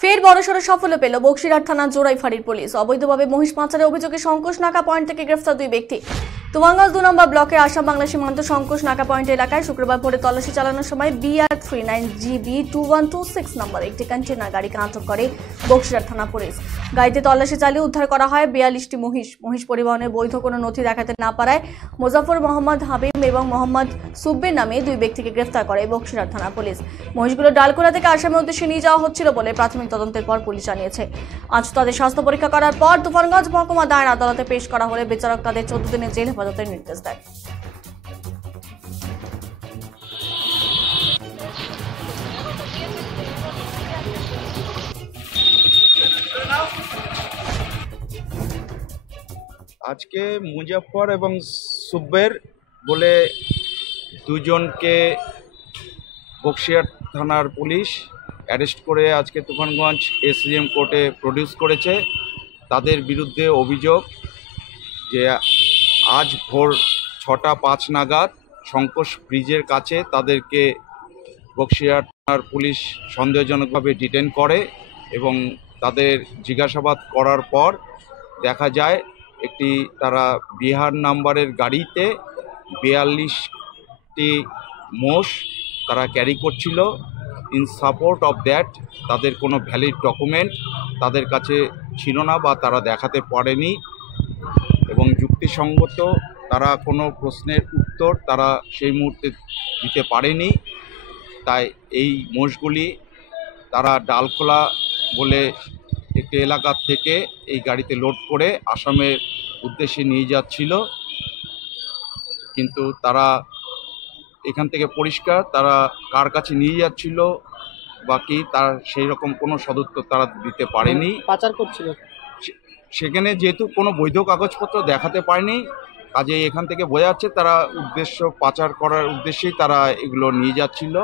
ফের বড়সড় সাফল্য পেল বক্সিরহাট থানার জোড়াইফাড়ির পুলিশ। অবৈধভাবে মহিষ পাচারের অভিযোগে শঙ্কোশ নাকা পয়েন্ট থেকে গ্রেফতার দুই ব্যক্তি। তুফানগঞ্জ 2 নম্বর ব্লকের আসাম বাংলা সীমান্ত শঙ্কোশ নাকা পয়েন্ট এলাকায় শুক্রবার ভোরে তল্লাশি চালানোর সময় BR39GB2126 নম্বর একটি কন্টেনার গাড়িকে আটক করে বক্সিরহাট থানা পুলিশ। গাড়িতে তল্লাশি চালিয়ে উদ্ধার করা হয় 42টি মহিষ পরিবহনের বৈধ কোনো নথি দেখাতে না পারায় মোজাফর মোহাম্মদ হাবিব এবং মোহাম্মদ সুব্বির নামে দুই ব্যক্তিকে গ্রেফতার করে বক্সিরহাট থানা পুলিশ। মহিষগুলো ডালখোলা থেকে আসামের উদ্দেশ্যে নিয়ে যাওয়া হচ্ছিল বলে প্রাথমিক তদন্তের পর পুলিশ জানিয়েছে। আজ তাদের স্বাস্থ্য পরীক্ষা করার পর তুফানগঞ্জ মহকুমা দায়ের আদালতে পেশ করা হলে বিচারক তাদের 14 দিনের জেল হেফাজতের নির্দেশ দেয়। আজকে মুজাফর এবং সুব্বের বলে দুজনকে বক্সিরহাট থানার পুলিশ অ্যারেস্ট করে আজকে তুফানগঞ্জ SGM কোর্টে প্রডিউস করেছে। তাদের বিরুদ্ধে অভিযোগ যে আজ ভোর 6:05 নাগাদ শঙ্কোশ ব্রিজের কাছে তাদেরকে বক্সিরহাট থানার পুলিশ সন্দেহজনকভাবে ডিটেন করে এবং তাদের জিজ্ঞাসাবাদ করার পর দেখা যায় একটি তারা বিহার নাম্বারের গাড়িতে 42টি মোষ তারা ক্যারি করছিল। ইন সাপোর্ট অফ দ্যাট তাদের কোনো ভ্যালিড ডকুমেন্ট তাদের কাছে ছিল না বা তারা দেখাতে পারেনি এবং যুক্তিসঙ্গত তারা কোনো প্রশ্নের উত্তর তারা সেই মুহূর্তে দিতে পারেনি। তাই এই মোষগুলি তারা ডালখোলা বলে একটি এলাকা থেকে এই গাড়িতে লোড করে আসামের উদ্দেশ্যে নিয়ে যাচ্ছিল, কিন্তু তারা এখান থেকে পরিষ্কার তারা কার কাছে নিয়ে যাচ্ছিল বাকি তার সেই রকম কোনো সদুত্তর তারা দিতে পারেনি। পাচার করছিল সেখানে যেহেতু কোনো বৈধ কাগজপত্র দেখাতে পারেনি, কাজেই এখান থেকে বোঝা যাচ্ছে তারা উদ্দেশ্য পাচার করার উদ্দেশ্যেই তারা এগুলো নিয়ে যাচ্ছিল।